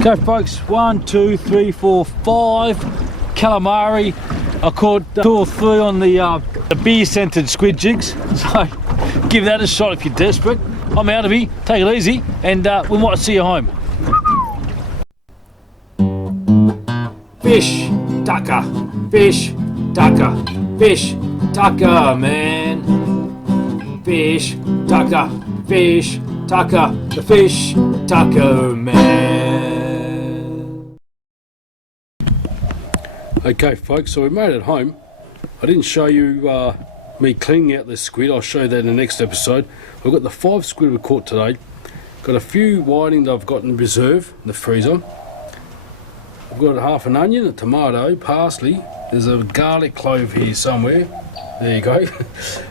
Okay folks, 1, 2, 3, 4, 5 calamari. I caught 2 or 3 on the beer scented squid jigs, so give that a shot if you're desperate. I'm out of here, take it easy, and we might see you home. Fish, tucker, fish, tucker, fish, tucker, man. Fish, tucker, fish, tucker, the fish, tucker, man. Okay folks, so we made it home. I didn't show you me cleaning out this squid. I'll show you that in the next episode. I've got the 5 squid we caught today. Got a few whiting that I've got in reserve in the freezer. I've got half an onion, a tomato, parsley. There's a garlic clove here somewhere. There you go.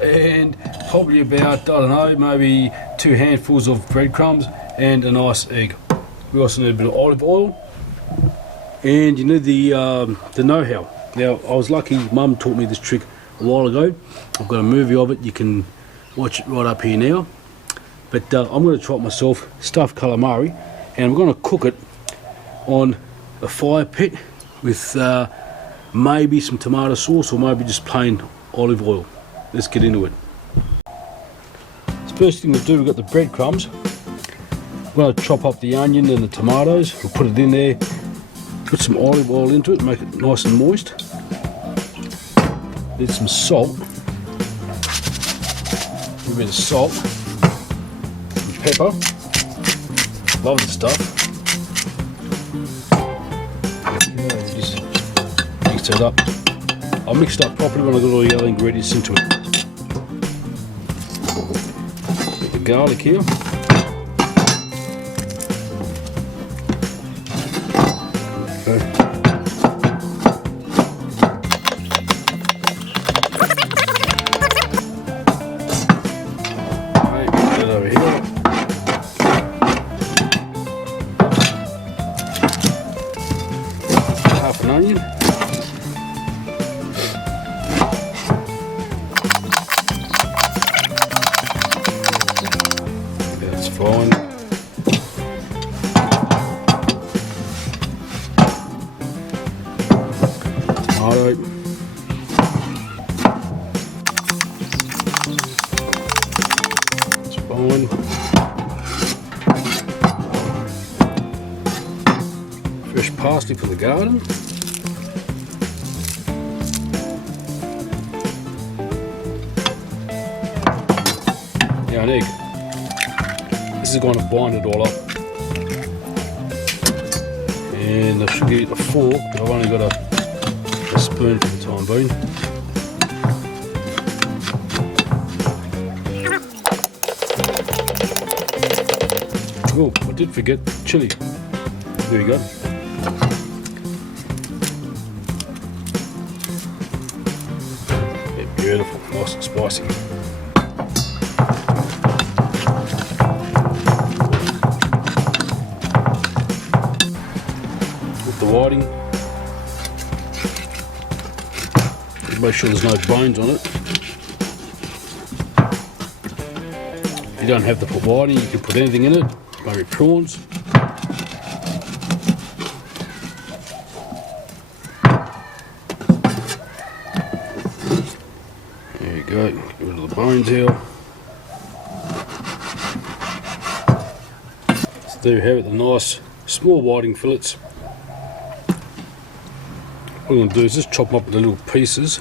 And probably about, I don't know, maybe 2 handfuls of breadcrumbs and a nice egg. We also need a bit of olive oil. And you need the know-how. Now, I was lucky, Mum taught me this trick a while ago. I've got a movie of it, you can watch it right up here now. But I'm going to try it myself, stuffed calamari, and we're going to cook it on a fire pit with maybe some tomato sauce or maybe just plain olive oil. Let's get into it. The first thing we do, we've got the breadcrumbs. I'm going to chop up the onion and the tomatoes, we'll put it in there. Put some olive oil into it, make it nice and moist. Need some salt. A little bit of salt. Some pepper. Love the stuff. Just mix it up. I'll mix it up properly when I've got all the other ingredients into it. Put the garlic here. Okay. Put it over here. Half an onion. That's fine. Tomato. It's fine. Fresh parsley for the garden. Now an egg. This is going to bind it all up. And I should get a fork, but I've only got a spoon for the time being. Oh, I did forget chili. There we go. Yeah, beautiful, nice and spicy. With the whiting. Make sure there's no bones on it. If you don't have to put whiting, you can put anything in it, maybe prawns. There you go, get rid of the bones here. So there you have it, the nice small whiting fillets. What we're going to do is just chop them up into little pieces.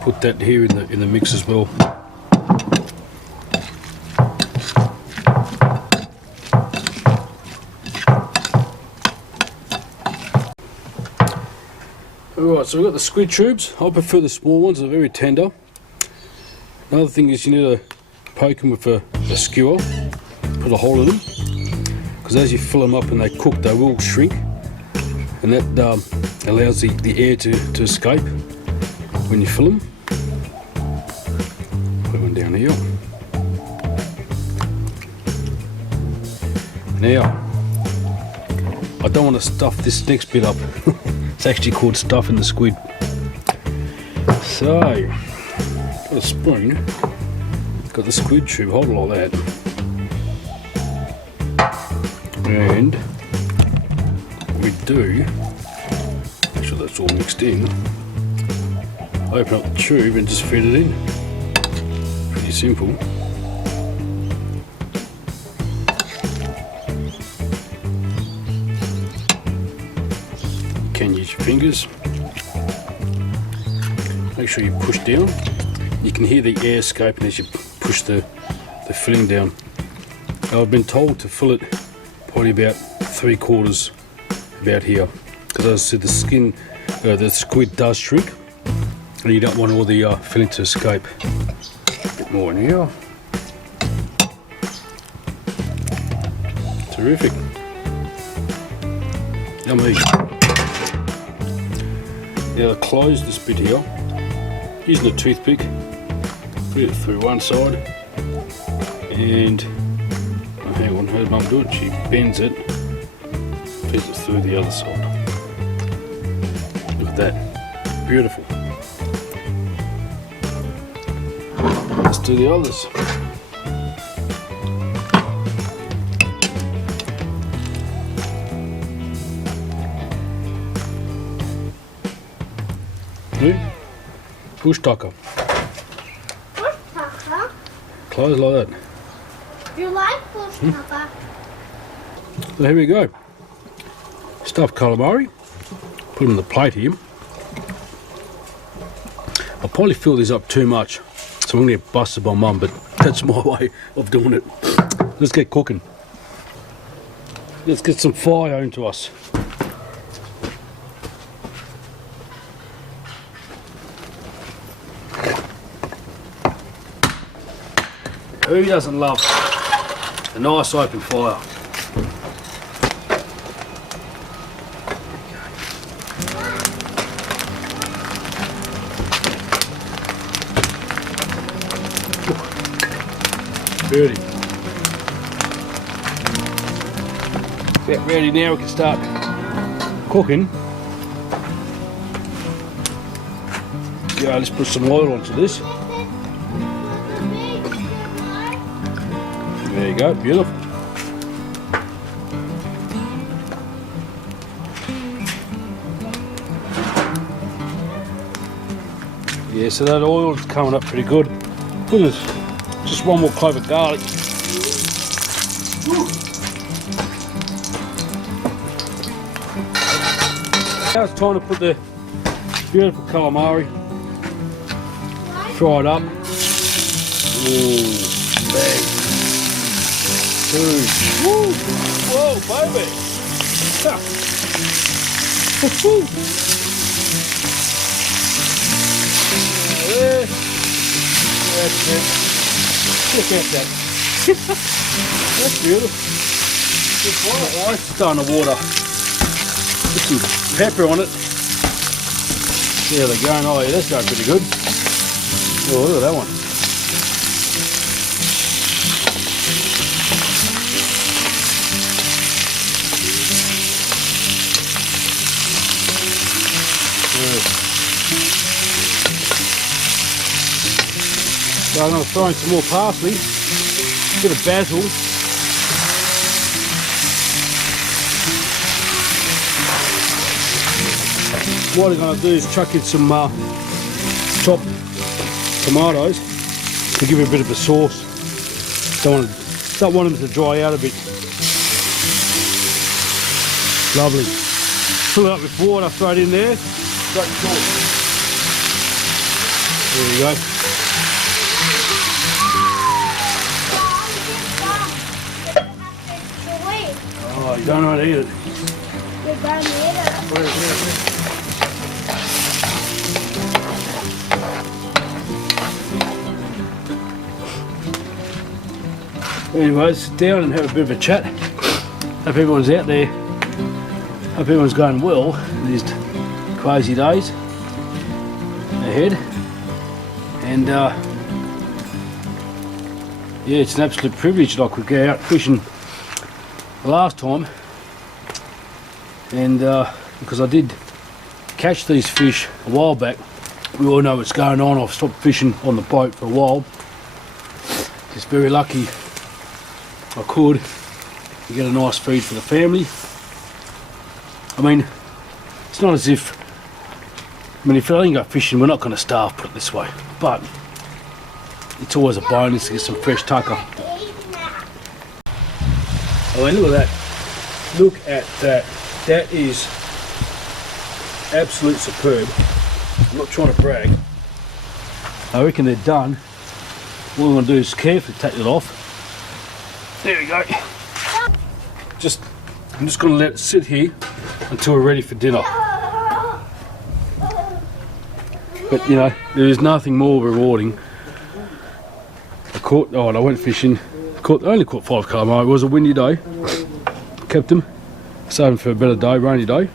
Put that here in the mix as well. Alright, so we've got the squid tubes. I prefer the small ones, they're very tender. Another thing is you need to poke them with a skewer, put a hole in them, because as you fill them up and they cook, they will shrink, and that allows the air to escape when you fill them. Put one down here. Now, I don't want to stuff this next bit up. It's actually called stuffing the squid. So, Got a spoon, got the squid tube, hold it like that. And what we do, make sure that's all mixed in, open up the tube and just feed it in. Pretty simple. You can use your fingers. Make sure you push down. You can hear the air escaping as you push the filling down. Now, I've been told to fill it probably about 3/4 about here, because as I said, the squid does shrink and you don't want all the filling to escape. A bit more in here. Terrific. Yummy. Now to close this bit here, using a toothpick, put it through one side, and oh, hang on, how did Mum do it? She bends it, feeds it through the other side. Look at that, beautiful. Let's do the others. Bush tucker. Bush tucker? Close like that. You like bush tucker? So here we go. Stuffed calamari. Put them on the plate here. I'll probably fill these up too much, so I'm going to get busted by Mum, but that's my way of doing it. Let's get cooking. Let's get some fire into us. Who doesn't love a nice open fire? Beauty. About ready now, we can start cooking. Yeah, let's put some oil onto this. There you go, beautiful. Yeah, so that oil is coming up pretty good. Put just one more clove of garlic. Now it's time to put the beautiful calamari. Fry it up. Ooh, bang. Woo! Whoa, baby! Yeah. Woo-hoo. Yeah. That's it. Look at that. That's beautiful. Oh, it's starting to water. Put some pepper on it. There they go. Oh yeah, that's going pretty good. Oh, look at that one. So I'm going to throw in some more parsley, a bit of basil, what I'm going to do is chuck in some chopped tomatoes to give it a bit of a sauce. Don't want them to dry out a bit. Lovely. Fill it up with water, throw it in there. Great sauce. There you go. Oh, you don't know how to eat it. You don't eat it. Anyways, sit down and have a bit of a chat. Hope everyone's out there. Hope everyone's going well in these crazy days ahead. And yeah, it's an absolute privilege that I could go out fishing last time, and because I did catch these fish a while back, we all know what's going on. I've stopped fishing on the boat for a while. Just very lucky I could get a nice feed for the family. I mean, it's not as if, if I don't go fishing, we're not going to starve, put it this way. But it's always a bonus to get some fresh tucker. I mean, look at that. Look at that. That is absolute superb. I'm not trying to brag. I reckon they're done. What I'm going to do is carefully take it off. There we go. I'm just going to let it sit here until we're ready for dinner. But you know, there is nothing more rewarding. I went fishing. I only caught 5 calamari. It was a windy day. Kept them. Saved them for a better day, rainy day.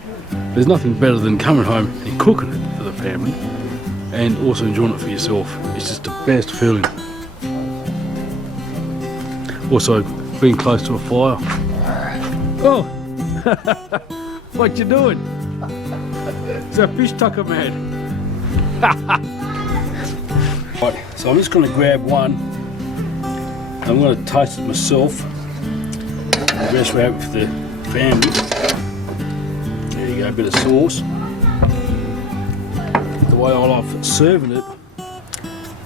There's nothing better than coming home and cooking it for the family and also enjoying it for yourself. It's just the best feeling. Also, being close to a fire. Oh! What you doing? It's a fish tucker man. Right, so I'm just going to grab one. I'm going to taste it myself. The best way out for the family. There you go, a bit of sauce. The way I like serving it,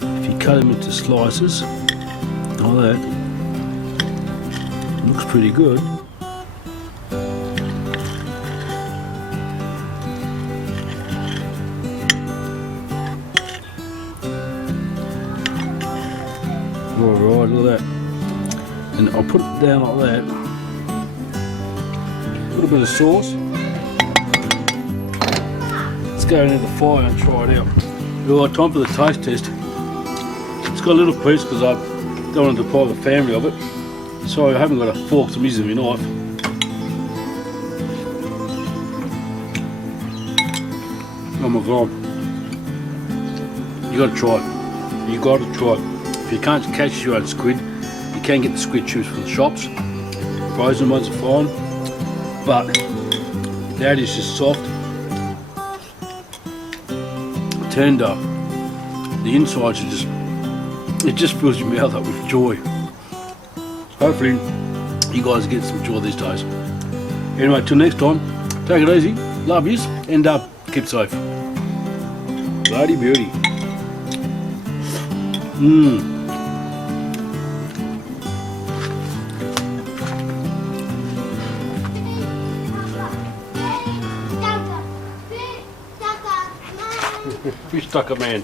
if you cut them into slices, like that, looks pretty good. Alright, look at that. And I'll put it down like that. A little bit of sauce. Let's go into the fire and try it out. Alright, time for the taste test. It's got a little piece because I don't want to deprive the family of it. So I haven't got a fork, so I'm using my knife. Oh my god. You gotta try it. You gotta try it. If you can't catch your own squid, you can get the squid tubes from the shops. Frozen ones are fine, but that is just soft, tender. The insides are it just fills your mouth up with joy. Hopefully you guys get some joy these days. Anyway, till next time, take it easy, love yous, and keep safe. Bloody beauty. Fish tucker man.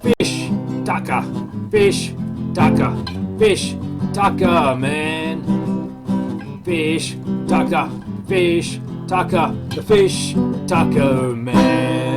Fish tucker, fish tucker, fish tucker man. Fish tucker, the fish tucker man.